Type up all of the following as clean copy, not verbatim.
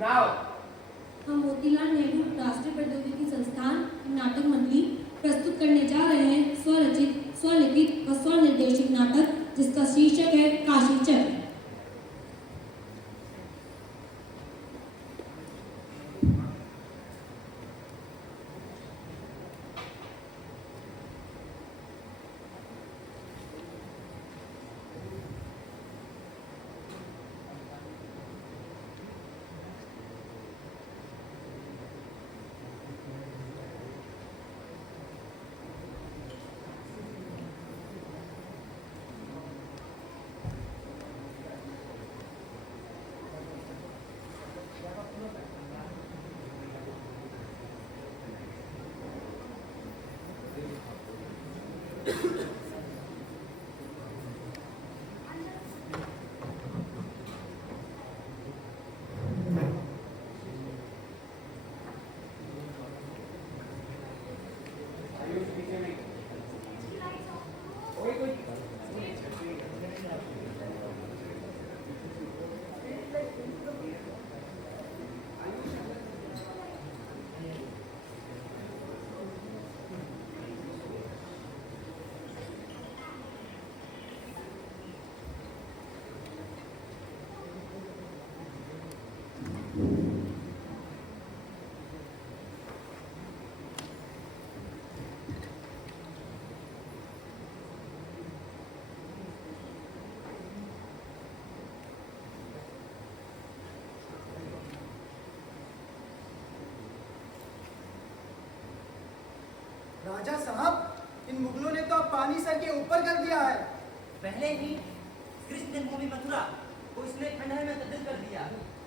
सुनाओ। हम मोतीलाल नेहरू राष्ट्रीय प्रौद्योगिकी संस्थान नाटक मंडली प्रस्तुत करने जा रहे हैं स्वरचित, स्वलिखित व स्वनिर्देशित नाटक जिसका शीर्षक है काशी चक्र। राजा साहब, इन मुगलों ने तो अब पानी सर के ऊपर कर दिया है। पहले ही कृष्ण जन्मभूमि मथुरा को इसने खंडहर में तब्दील कर दिया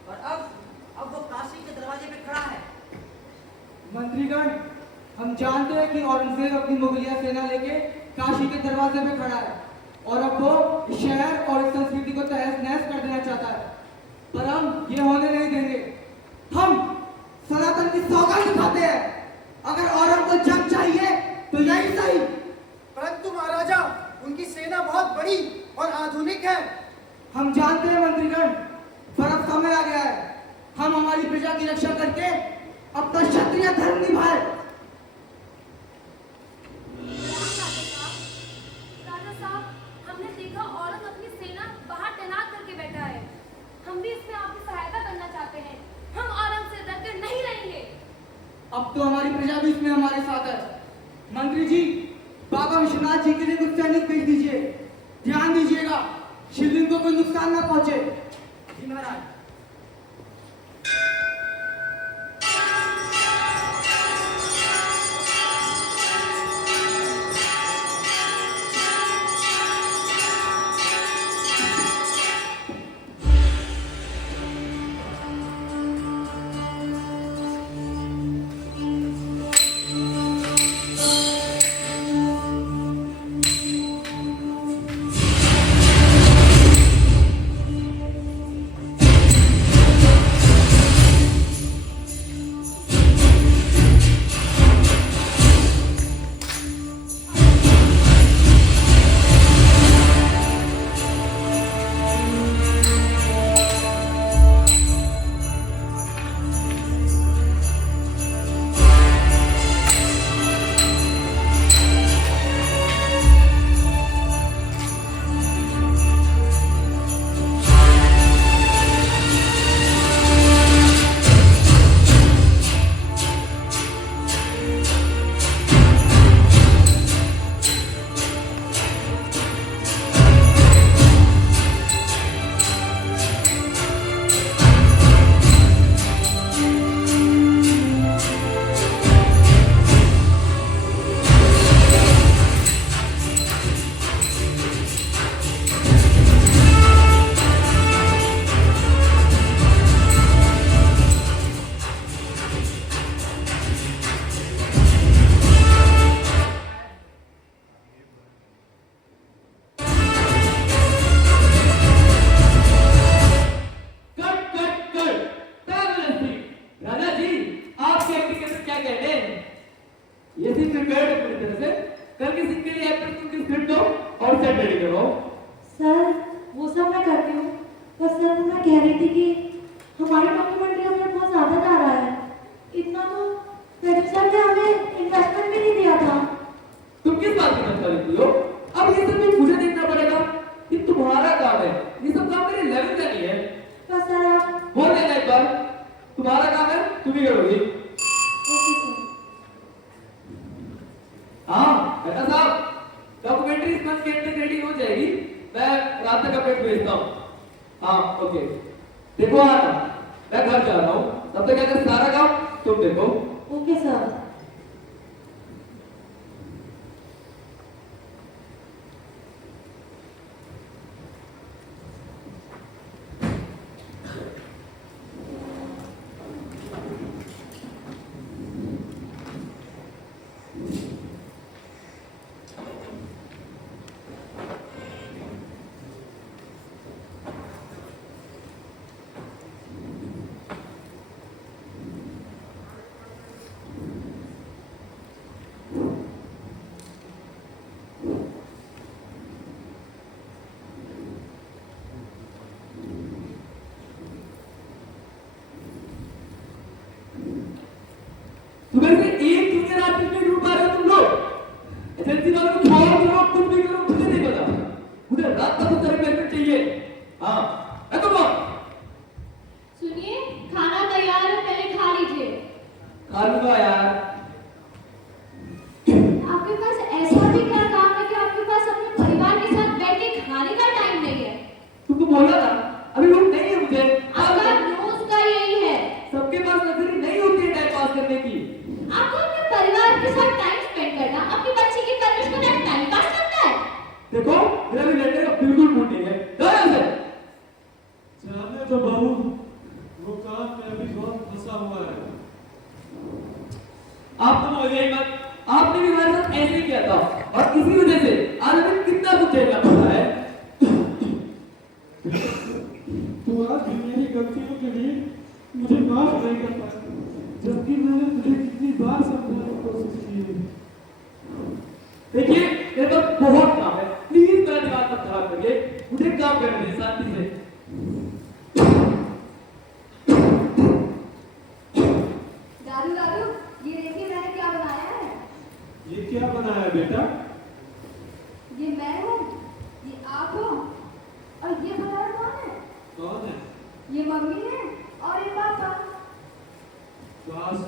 और अब वो काशी के दरवाजे पे खड़ा है। मंत्रीगण, हम जानते हैं कि औरंगजेब अपनी मुगलिया सेना लेके काशी के दरवाजे पे खड़ा है और अब वो इस शहर और इस संस्कृति को तहस नहस कर देना चाहता है, पर हम ये होने नहीं देंगे। हम सनातन की सौगात उठाते हैं। अगर औरंग को जंग चाहिए तो यही सही। परंतु महाराजा, उनकी सेना बहुत बड़ी और आधुनिक है। हम जानते हैं मंत्रीगण, पर अब समय आ गया है। हम हमारी प्रजा की रक्षा करके अपना क्षत्रिय धर्म निभाए। राजा साहब, हमने देखा औरंग अपनी सेना बाहर तैनात करके बैठा है। हम भी इसमें आपकी सहायता करना चाहते हैं। हम औरंग से डरकर नहीं रहेंगे। अब तो हमारी प्रजा भी इसमें हमारे साथ है। मंत्री जी, बाबा विश्वनाथ जी के लिए कुछ सैनिक भेज दीजिए। ध्यान दीजिएगा, शिवलिंग को कोई नुकसान न पहुंचे। जी महाराज। बार तुम्हारा काम है, तुम ही करोगी। Okay sir. हाँ बेटा साहब, डॉक्यूमेंट्री इस मंथ के अंदर रेडी हो जाएगी, मैं रात तक अपडेट भेजता हूँ। हाँ ओके, देखो आना, मैं घर जा रहा हूँ, तब तक अगर सारा काम तुम देखो। Okay sir. सुबह से एक जूनियर आर्टिस्ट नहीं ढूंढ पा रहे हो तुम लोग। एजेंसी वालों को फोन करो, कुछ भी करो, मुझे नहीं पता, मुझे रात तक उसका रिप्लेसमेंट चाहिए। हाँ कम ऑन। सुनिए, खाना तैयार है, पहले खा लीजिए। खा लूंगा यार। आपके पास ऐसा भी क्या काम है कि आपके पास अपने परिवार के साथ बैठ के खाने का टाइम नहीं है? तुमको बोला ना अभी वो नहीं है मुझे। आपका रोज का यही है। सबके पास नजरी नहीं होती है टाइम पास करने की। आपको अपने परिवार के साथ टाइम स्पेंड करना, अपनी बच्ची की परवरिश करना टाइम पास करना है। देखो मेरा भी लड़ने का बिल्कुल मूड नहीं है। जाओ यहाँ से। जाने तो बहू, वो काम में अभी बहुत फंसा हुआ है। आप तो बोलिए मत, आपने भी हमारे साथ ऐसे ही किया था और इसी वजह से आज हमें कितना कुछ झेलना पड़ा है। तू आज भी मेरी गलतियों के लिए मुझे माफ नहीं कर पाया, जबकि मैंने तुझे कितनी बार समझाने की कोशिश की है। देखिए मेरे पास बहुत काम है, प्लीज मेरा दिमाग मत खराब करिए, मुझे काम करने दीजिए शांति से। दादू दादू, ये देखिए मैंने क्या बनाया है। ये क्या बनाया बेटा? ये मैं हूँ, ये आप हो, और ये बनाया कौन है? कौन है? ये मम्मी है और ये पापा। काश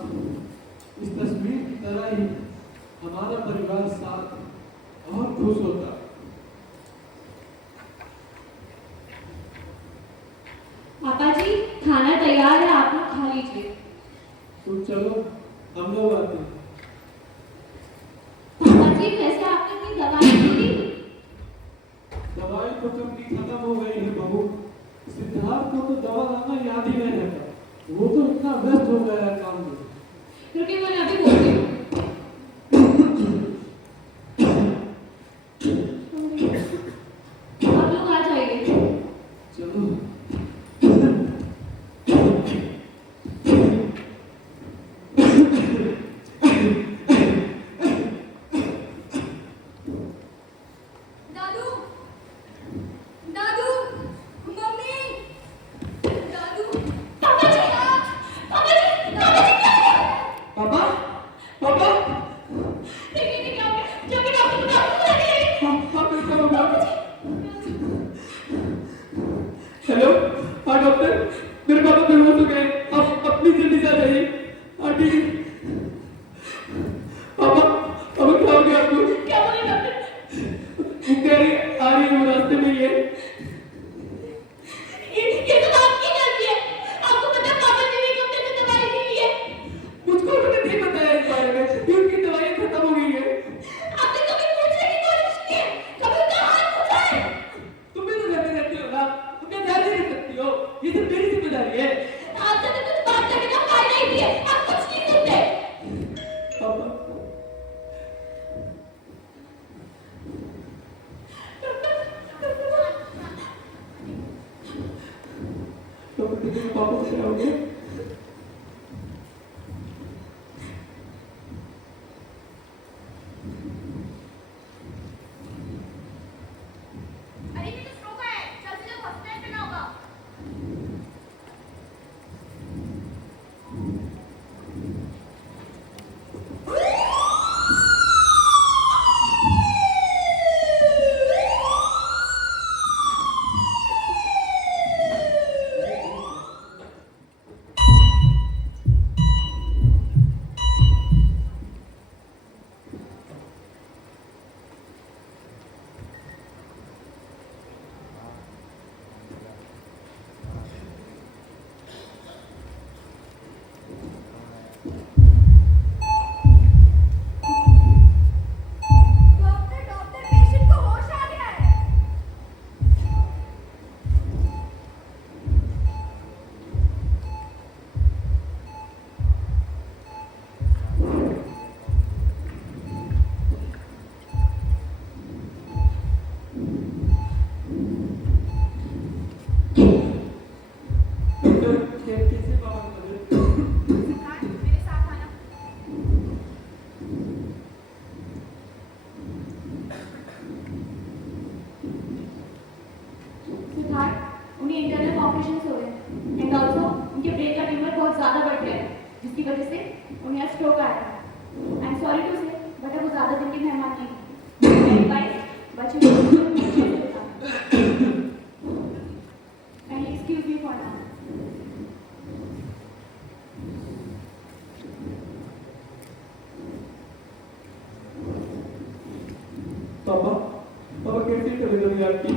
इस तस्वीर की तरह ही हमारा परिवार साथ और खुश होता। पापा जी, खाना तैयार है, आप लोग खा लीजिए। तो चलो हम लोग आते हैं। पापा जी, वैसे आपने अपनी दवाई नहीं ली? दवाई तो कब की खत्म हो गई है बहू। सिद्धार्थ को तो दवा लाना याद ही नहीं रहता, वो तो इतना व्यस्त हो गया है काम में। क्योंकि मैं अभी बोलती हूँ। आप लोग आ जाइए। चलो दादू, दादू, मम्मी, दादू, पापा जी, पापा जी, पापा जी क्या हुआ? पापा पापा देखिए क्या हो गया? जाके डॉक्टर को बुलाओ, हेलो हाँ डॉक्टर, मेरे पापा बेहोश हो गए, आप अपनी जल्दी से आ जाइए। हाँ ठीक है। पापा पापा क्या हो गया आपको? क्या बोले डॉक्टर? वो कह रही आ रही है, वो रास्ते में ही है। ये तो आपकी गलती है। आपको पता है पापा जी ने एक हफ्ते से दवाई नहीं ली है। मुझको उन्होंने नहीं बताया इस बारे में कि उनकी दवाइयाँ खत्म हो गई है। आपने कभी पूछने की कोशिश की है? कभी उनका हाथ पूछा है? तुम भी तो घर में रहती हो ना, तुम क्या ध्यान नहीं रख सकती हो? ये सब मेरी जिम्मेदारी है। आपसे तो कुछ बात करने का फायदा ही नहीं है। आप कुछ नहीं सुनते। वजह से उन्हें आज स्ट्रोक आया था। आई एम सॉरी टू से, बट अब वो ज़्यादा दिन के मेहमान नहीं हैं। गाइस, बच्चे and excuse me for now. पापा पापा कैसी तबीयत है आपकी?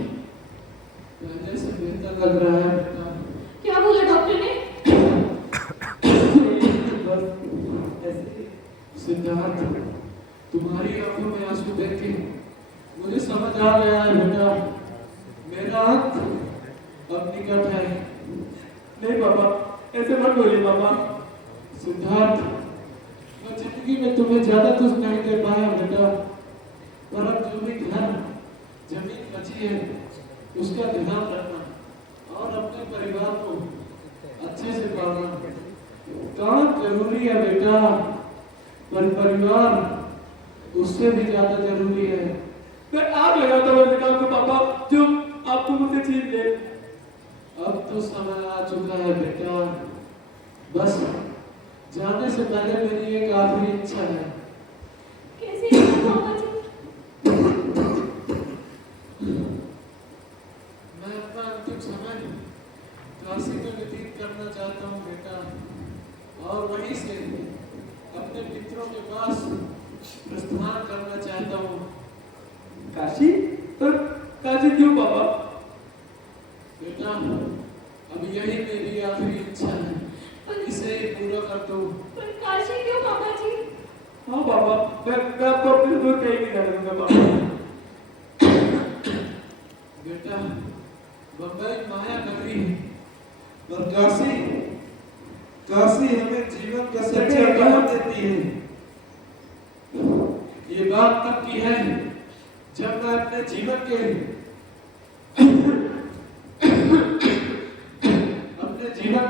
पहले से बेहतर लग रहा है बेटा। क्या बोला डॉक्टर ने? बस ऐसे। सिद्धार्थ, तुम्हारी आंखों में आंसू देख के मुझे समझ आ गया है बेटा, मेरा अंत अब निकट है। नहीं पापा, ऐसे मत बोलिए पापा। सिद्धार्थ, मैं जिंदगी में तुम्हें ज्यादा कुछ नहीं दे पाया बेटा, पर अब जो भी घर जमीन बची है उसका ध्यान रखना और अपने परिवार को अच्छे से पालना। काम जरूरी है बेटा, पर परिवार उससे भी ज्यादा जरूरी है। मैं आग लगाता हूँ काम को पापा, जो आपको मुझसे छीन ले। अब तो समय आ चुका है बेटा, बस जाने से पहले मेरी एक आखिरी इच्छा है। कैसे पापा जी? मैं अपना अंतिम समय काशी में व्यतीत करना चाहता हूँ बेटा, और वहीं से अपने मित्रों के पास प्रस्थान करना चाहता हूँ। काशी? तो काशी क्यों पापा? बेटा, अब यही मेरी आखिरी इच्छा है, इसे पूरा कर दो। पर काशी क्यों पापा जी? हाँ पापा, मैं आपको अपने दूर कहीं नहीं जाने दूंगा पापा। बेटा, बम्बई माया नगरी है, और काशी हमें जीवन का सच्चा ज्ञान देती है। ये बात तब की है जब मैं अपने जीवन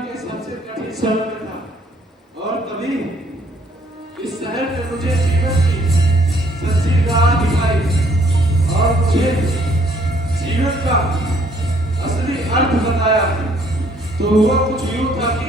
के सबसे कठिन समय में था, और तभी इस शहर ने मुझे जीवन की सच्ची राह दिखाई और मुझे जीवन का असली अर्थ बताया। तो वो कुछ यूं था कि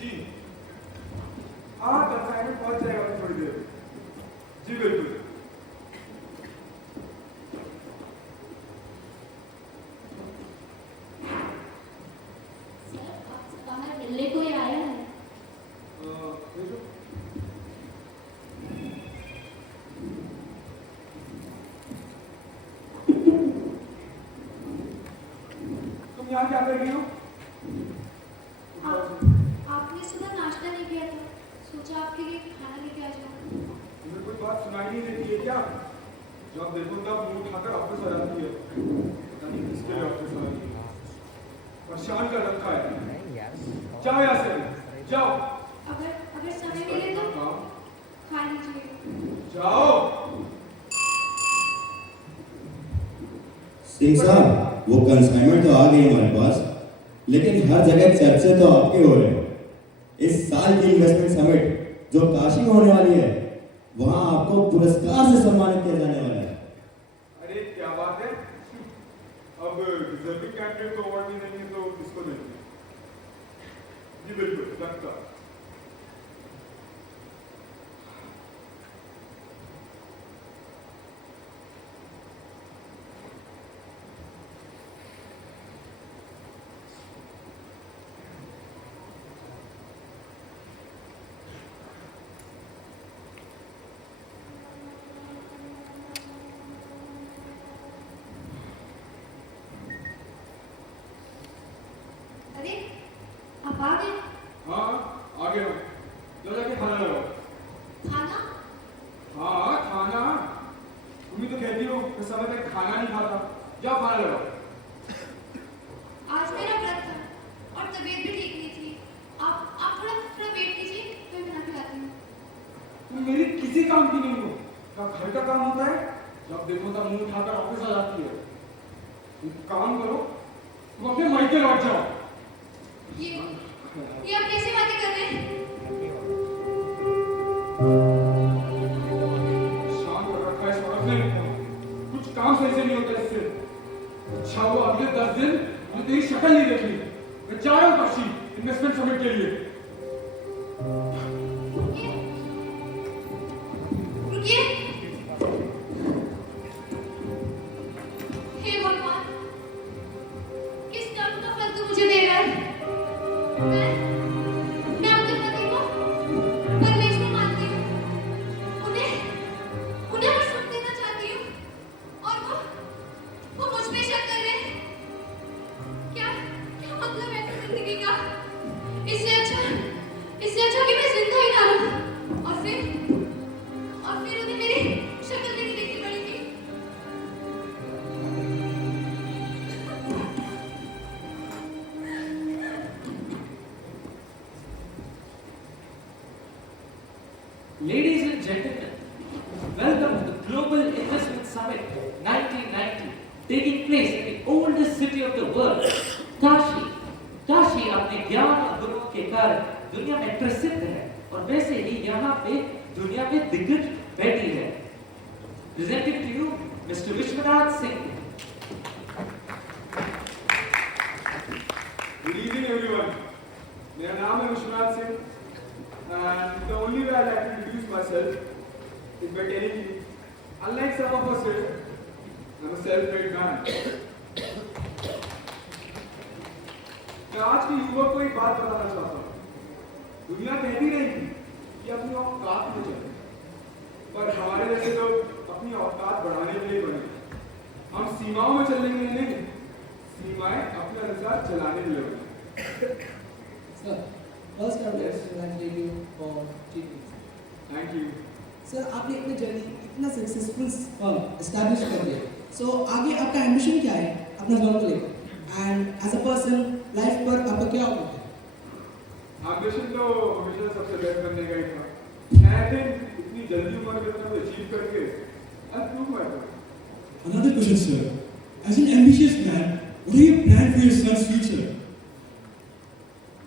जी हाँ, कंसाइनमेंट पहुंच जाएगा थोड़ी देर। जी बिल्कुल। बाहर मिलने कोई आया है? तुम यहाँ क्या कर रही हो? आपने सुबह नाश्ता नहीं किया था, सोचा आपके लिए खाना लेके आ जाऊं। तुम्हें कोई बात सुनाई नहीं देती है क्या? जब देखो तब मुंह उठाकर ऑफिस आ जाती है। पता नहीं किसके लिए ऑफिस आ रही है। परेशान कर रखा है। जाओ यहाँ से, जाओ। अगर समय मिले तो खा लीजिए। जाओ। सिंह साहब, वो कंसाइनमेंट तो आ गई हमारे पास, लेकिन हर जगह चर्चे तो आपके हो रहे हैं। इस साल की इन्वेस्टमेंट समिट जो काशी में होने वाली है, वहां आपको पुरस्कार से सम्मानित किया जाने वाला है। अरे क्या बात है? अब डिजर्विंग कैंडिडेट को अवार्ड नहीं देंगे तो किसको देंगे? जी बिल्कुल, रखता। मैं समय तक खाना नहीं खाता। जाओ खाना लगाओ। आज मेरा व्रत था और तबीयत भी ठीक नहीं थी। आप थोड़ा थोड़ा वेट कीजिए, मैं बना के लाती हूँ। तुम मेरी किसी काम की नहीं हो। क्या घर का काम होता है? जब देखो तब मुंह उठाकर ऑफिस आ जाती है। तुम काम करो, तुम अपने मायके लौट जाओ। ये आप कैसे बातें कर रहे हैं? शाम कर रखा है इस औरत ने। कुछ काम सही से नहीं होता इससे। अच्छा हुआ अगले 10 दिन मुझे तेरी शक्ल नहीं देखी। मैं जा रहा हूँ काशी इन्वेस्टमेंट समिट के लिए। रुकिए। हे भगवान, किस कर्म का फल तू मुझे दे रहा है? मैं अपने पति को परमेश्वर मानती हूँ। उन्हें मैं सुख देना चाहती हूँ और वो मुझ पे शक कर रहे हैं। क्या मतलब है ऐसी जिंदगी का? इससे अच्छा कि मैं जिंदा ही ना रहूं और फिर उन्हें मेरी शक्ल भी नहीं देखनी पड़ेगी। Ladies and gentlemen, welcome to the Global Investment Summit 1990, taking place in the oldest city of the world, Kashi. Kashi अपने ज्ञान और गुणों के कारण दुनिया में प्रसिद्ध है और वैसे ही यहाँ पे दुनिया में दिग्गज बैठी है। Presenting to you, Mr. Vishwanath Singh. Good evening everyone. मेरा नाम है Vishwanath Singh and the only way I like to introduce myself is by telling you, unlike some of us here, I'm a self-made man. मैं आज के युवक को एक बात बताना चाहता हूँ। दुनिया कहती रहेगी कि अपनी औकात में चले, पर हमारे जैसे लोग अपनी औकात बढ़ाने के लिए बने। हम सीमाओं में चलने के लिए नहीं, सीमाएं अपने अनुसार चलाने के लिए बने। Sir, first I would like to congratulate you for achieving. Thank you. Sir आपने अपनी जर्नी इतना सक्सेसफुल एस्टैब्लिश कर दिया। सो आगे आपका एम्बिशन क्या है अपना जॉब को लेकर? And as a person life पर आपका क्या आउटलुक है? एम्बिशन तो हमेशा सबसे बेस्ट बनने का ही था। आई थिंक इतनी जल्दी उम्र में इतना अचीव करके I prove my point. Another question, sir. As an ambitious man, what are your plans for your son's future?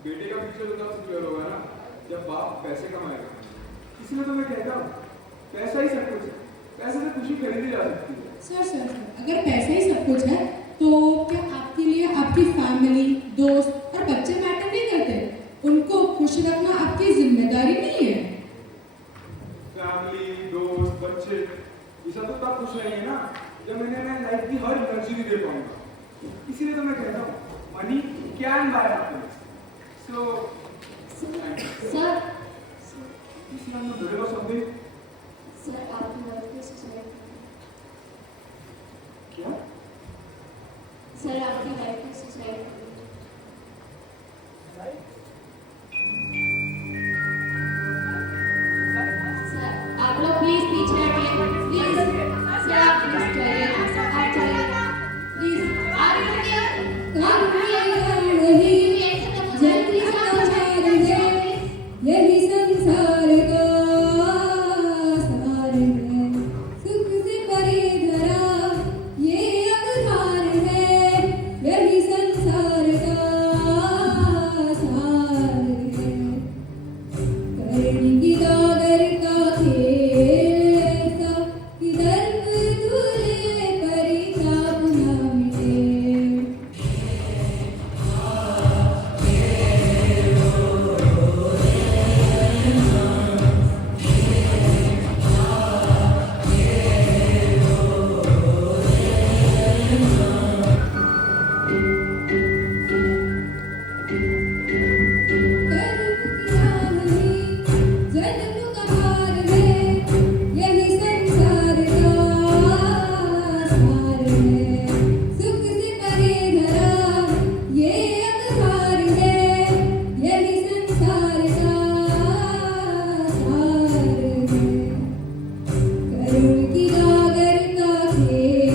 बेटे का फ्यूचर तो तब सिक्योर होगा ना जब बाप पैसे कमाएगा। इसलिए तो मैं कहता हूँ पैसा ही सब कुछ है। पैसे से खुशी खरीदी जा सकती है। सर अगर पैसा ही सब कुछ है तो क्या आपके लिए आपकी फैमिली, दोस्त और बच्चे मैटर नहीं करते? उनको खुश रखना आपकी जिम्मेदारी नहीं है? फैमिली, दोस्त, बच्चे ये सब तो तब खुश रहेंगे ना जब मैं लाइफ की हर लग्जरी दे पाऊंगा। इसीलिए तो मैं कहता हूँ money can buy happiness. So sir इसलिए हम बोलेगा समथिंग। सर आपकी लाइफ में सुसाइड क्या? सर आपकी लाइफ में सुसाइड सर आप लोग प्लीज पीछे हटिए प्लीज। सर आप प्लीज चलिए, आप चलिए प्लीज। आप रुकिए, आप रुकिए। जल्दी संसार है, यही संसार का सार है। सुख से परे धरा ये अवधार है, यही संसार का सार है। करनी की दागर का खेल ऐसा कि दर्द दूरे परिताप न मिटे। जन्म का हार है, यही संसार का सार है। सुख से परे धरा ये अवधार है, यही संसार का सार है। करुण की गागर का खेल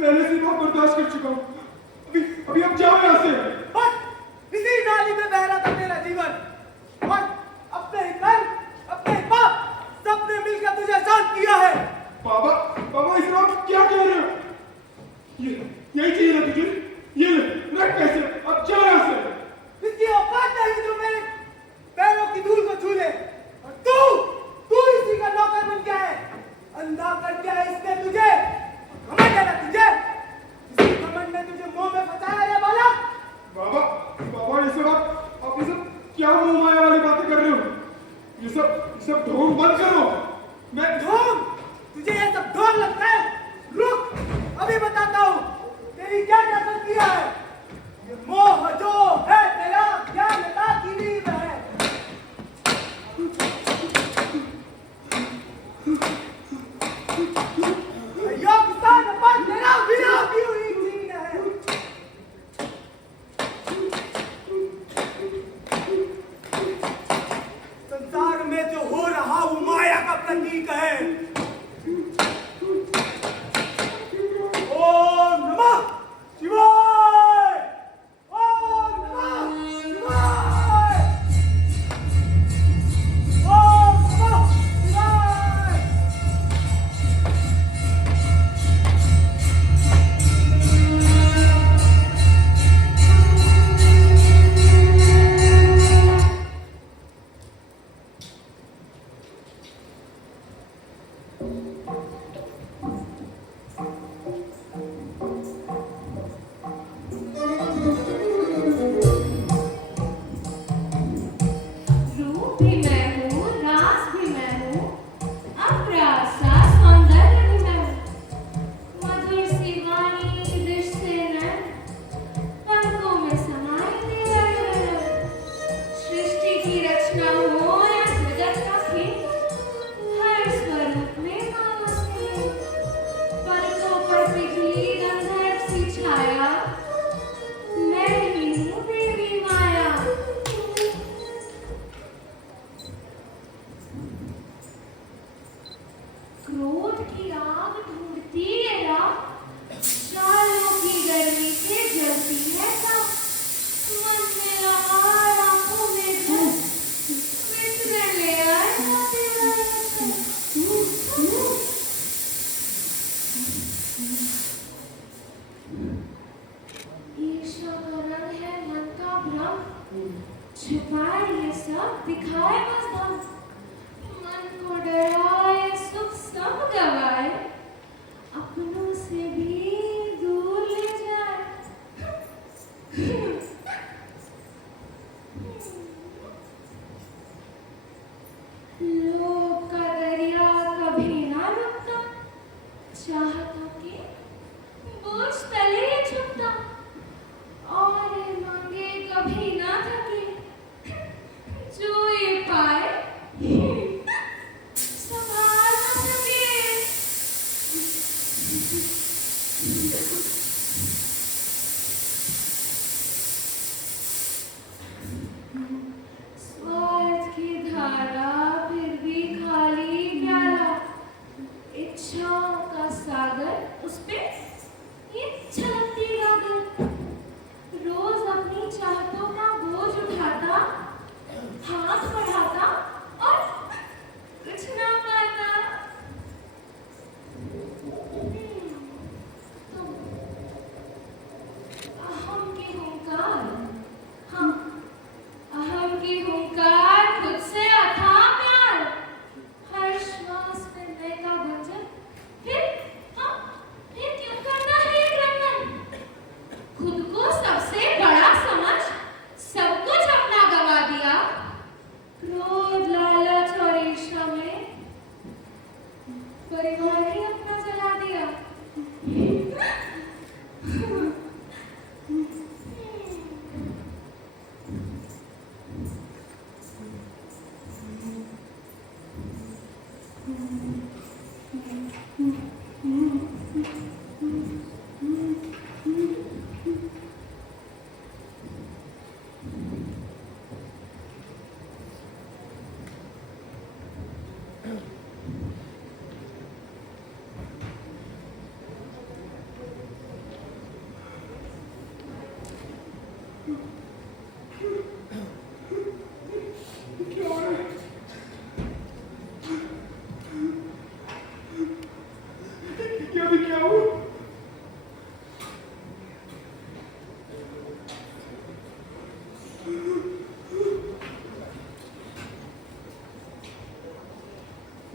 पहले से बहुत बर्दाश्त कर चुका हूँ। अभी अब जाओ यहाँ से। बस इसी नाली में बह रहा था मेरा जीवन और अपने ही घर, अपने ही बाप, सबने मिलकर तुझे शांत किया है। बाबा इस वक्त क्या कह रहे हो? यही चाहिए ना तुझे? ये ले, रख पैसे, अब जाओ यहाँ से। इसकी औकात नहीं जो मेरे पैरों की धूल को छू ले। और तू इसी का नौकर बन गया है। अंधा कर दिया है इसने तुझे। घमंड है ना तुझे? इसी घमंड ने तुझे मुंह में फंसाया रे बालक। बाबा ये सब आप ये सब क्या मुंह माया वाली बातें कर रहे हो? ये सब ढोंग बंद करो। मैं ढोंग? तुझे ये सब ढोंग लगता है? रुक, अभी बताता हूँ तेरी क्या नकल किया है। ये मोह जो है तेरा ज्ञानता की नींव है। योगदान पर तेरा विराम की हुई चीन है। संसार में जो हो रहा वो माया का प्रतीक है। ओम नमः शिवाय। ओम नमः शिवाय। ओम नमः शिवाय। रूप भी मैं हूँ, रास भी मैं हूँ, अप्रासा सौंदर्य भी मैं हूँ। मधुर सी वाणी दृश्य नयन, पलकों में समाई तेरा नयन। सृष्टि की रचना हो या जगत का खेल, हर स्वरूप में मानसी। पलकों पर पिघली गंधर्व सी छाया, मैं ही हूँ देवी माया। क्रोध की आग ढूंढती है राह, चालों की गर्मी से जलती है ताप। मन मेरा आर आंखों में घर, मित्र ले आया तेरा वचन। ईर्ष्या का रंग है मन का भ्रम, छुपाए ये सब दिखाए बस दम। मन को डराए सुख सब गवाए, अपनों से भी दूर ले जाए। लोभ का दरिया कभी ना रुकता, चाहता कि बोझ तले छुपता। और ये मांगे कभी ना थके, जो ये पाए संभाल न सके।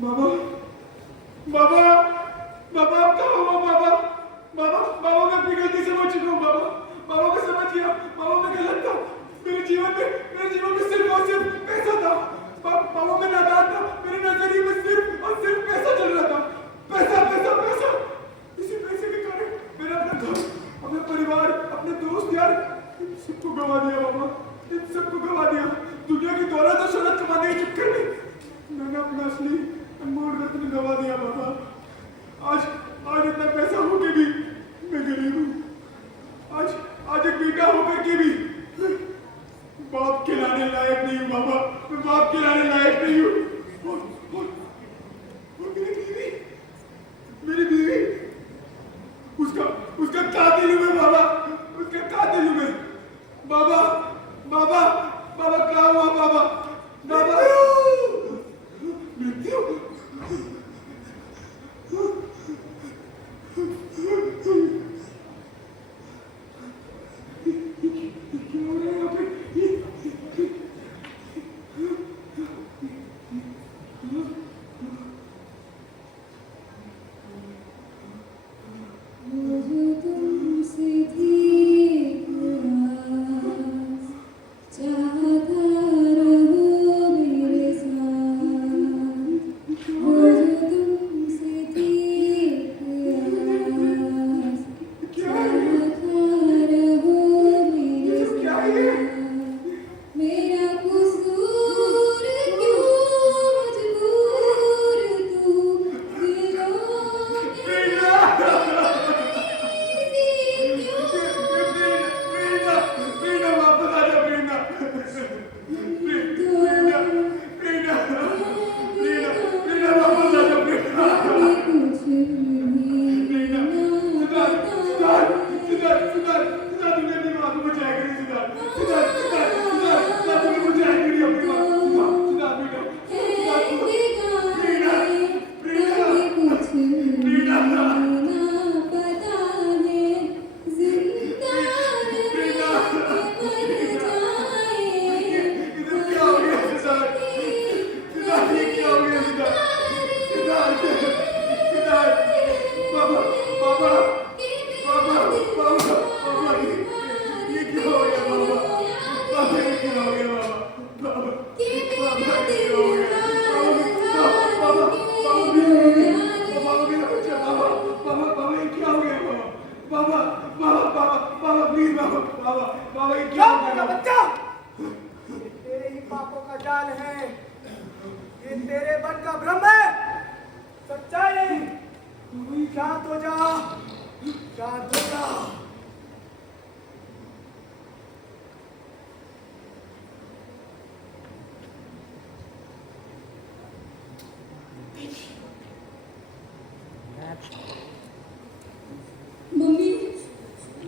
बाबा बाबा बाबा आप कहाँ हो बाबा बाबा बाबा मैं अपनी गलती समझ चुका हूँ बाबा बाबा मैं समझ गया बाबा मैं गलत था मेरे जीवन में सिर्फ और सिर्फ पैसा था बाबा मैं नादान था मेरे नजरिए में सिर्फ और सिर्फ पैसा चल रहा था पैसा पैसा पैसा इसी पैसे के कारण मैंने अपना घर अपना परिवार अपने दोस्त यार इन सबको गवा दिया बाबा इन सबको गवा दिया दुनिया की दौलत और शोहरत कमाने के चक्कर में मैंने अपना असली अनमोल रत्न गवा दिया बाबा आज इतना पैसा होके भी मैं गरीब हूँ आज एक बेटा होकर के भी बाप खिलाने लायक नहीं हूँ बाबा मैं बाप खिलाने लायक नहीं हूँ और मेरी बीवी उसका कातिल हूँ मैं बाबा उसका कातिल हूँ मैं बाबा बाबा बाबा क्या हुआ बाबा बाबा मृत्यु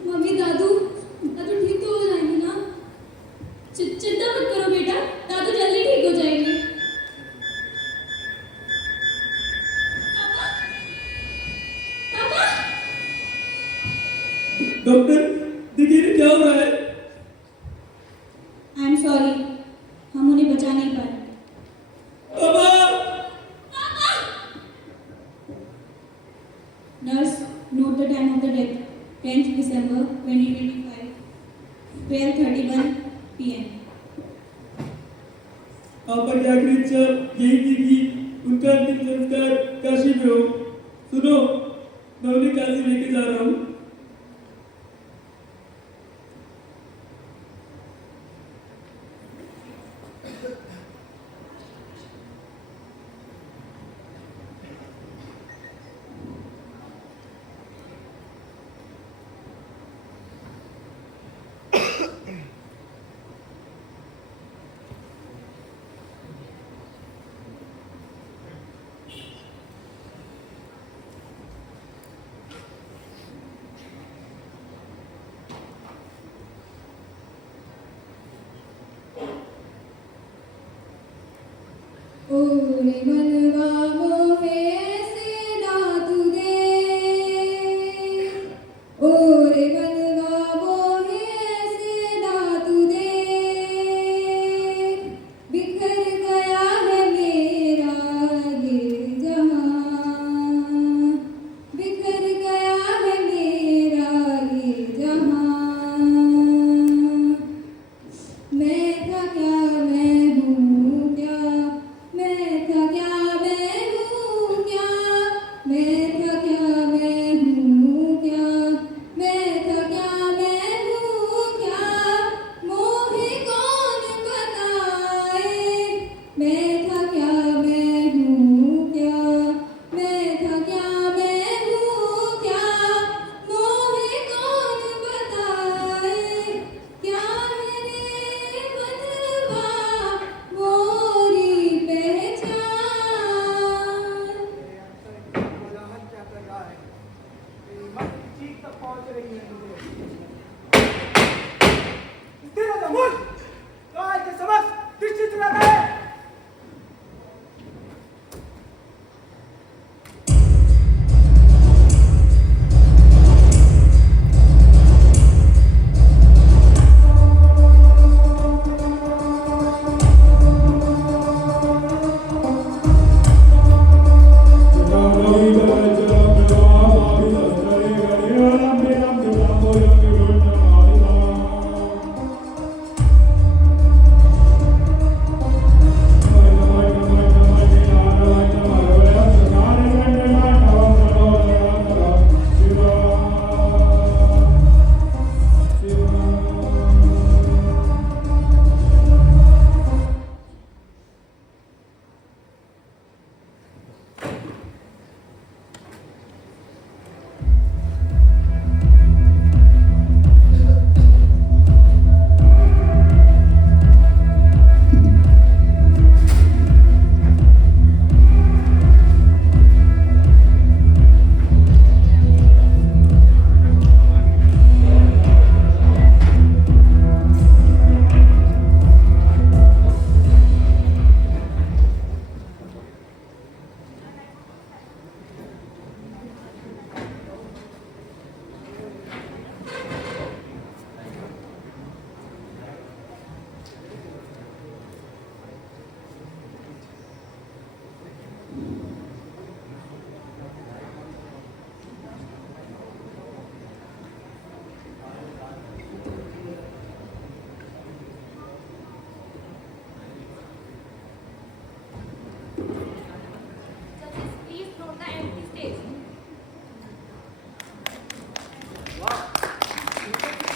मम्मी दादू ठीक तो हो जाएंगे ना चिंता मत करो बेटा दादू जल्दी ठीक हो जाएंगे पापा डॉक्टर देखिए क्या हो रहा है आई एम सॉरी हम उन्हें बचा नहीं पाए nurse note the time of the death 10th December 2025 12:31 PM आपकी आखिरी इच्छा यही थी कि उनका अंतिम संस्कार काशी में हो सुनो मैं उन्हें काशी लेके जा रहा हूँ ओरे मनवा